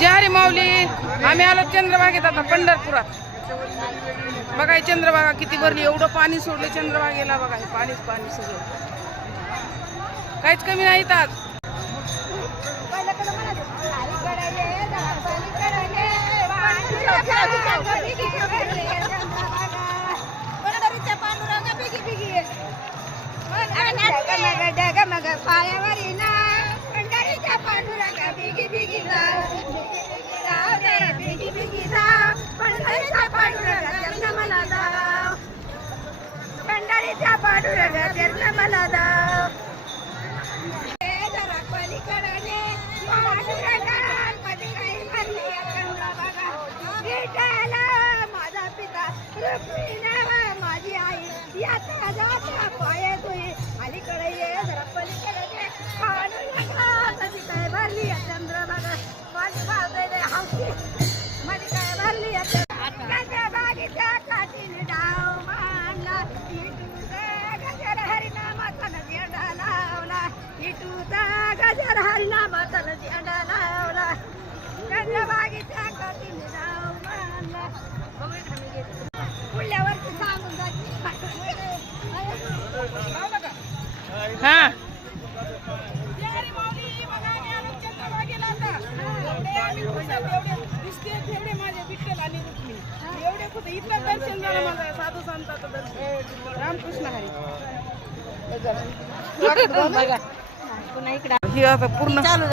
जय हरी माऊली. आम्ही आलो चंद्रभागेत आता पंढरपुरात. बघा चंद्रभागा किती भरली, एवढं पाणी सोडलं चंद्रभागेला. बघा पाणीच पाणी सगळं, काहीच कमी नाही आज. पायावरी ना पंढरीच्या पांडुरंगा बिगी बिगी बिगी बिगी पंढरीच्या पांडुरंगा त्यांना मला दाव, पंढरीच्या पांडुरंगा त्यांना मला दाव. जरा पलीकडे पांडुरंगामध्ये काही भरली चंद्रभागा. विठ्ठला माझा पिता, रुक्मिणी माझी आई, याचा जाता पाय तुई. अलीकडे ये जरा पलीकडे पांडुरंगा कधी काय भरली चंद्रभागा. माझी बाजूने हौशी मध्ये काय भरली चंद्रभागेच्या काठीने डाव मांडला. इटूचा गजर हरिनामाचा झेंडा लावला, इटूचा गजर हरिनामाचा झेंडा लावला. चंद्रभागेच्या काठीने डाव मांडला. पुढल्यावरती सांगून जायची. हा एवढे माझे विठ्ठल आणि रुक्मिणी एवढे कुठे इथलं दर्शन झालं माझं. साधू संतांचं दर्शन. रामकृष्ण हरी. ही आता पूर्ण